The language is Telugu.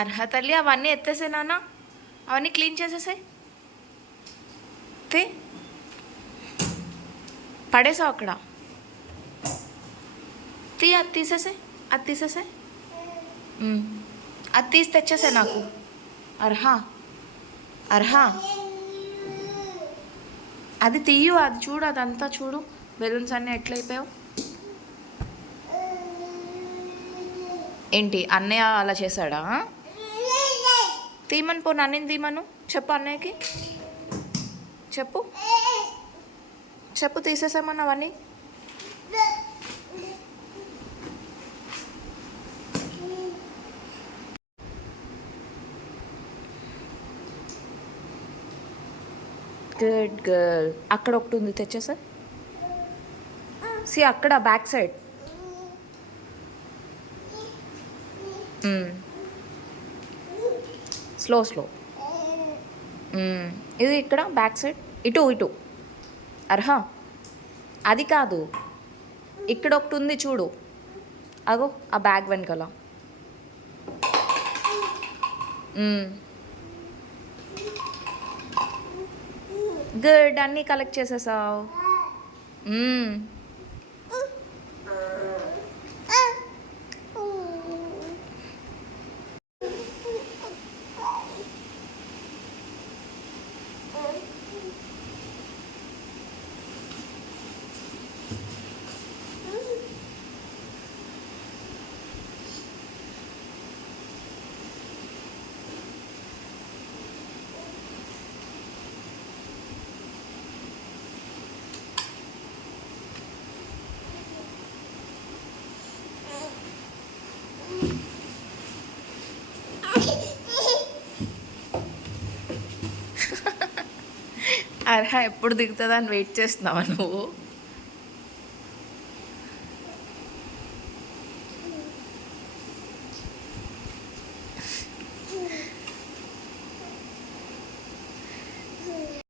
అర్హతల్లి అవన్నీ ఎత్తేసే నాన్న, అవన్నీ క్లీన్ చేసేసాయి. పడేసావు అక్కడ. అది తీసేసాయి, అది తీసేసాయి. అది తీసి తెచ్చేసాయి నాకు. అర్హా అర్హా అది తీయు, అది చూడు, అదంతా చూడు, బెలూన్స్ అన్నీ ఎట్లయిపోయావు. ఏంటి అన్నయ్య అలా చేశాడా? తీమని పో, నన్ను తీమను. చెప్పు అన్నయ్యకి, చెప్పు చెప్పు తీసేసామని అవన్నీ. Good girl. అక్కడ ఒకటి ఉంది, తెచ్చేసా. సి అక్కడ బ్యాక్ సైడ్. Slow slow. ఇది ఇక్కడ బ్యాక్ సైడ్, ఇటు ఇటు. అర్హా అది కాదు, ఇక్కడ ఒకటి ఉంది చూడు, అగో ఆ బ్యాగ్ వెనకాల. గుడ్, అన్నీ కలెక్ట్ చేసేసావు. అర్హ ఎప్పుడు దిగుతుందా అని వెయిట్ చేస్తున్నావా నువ్వు?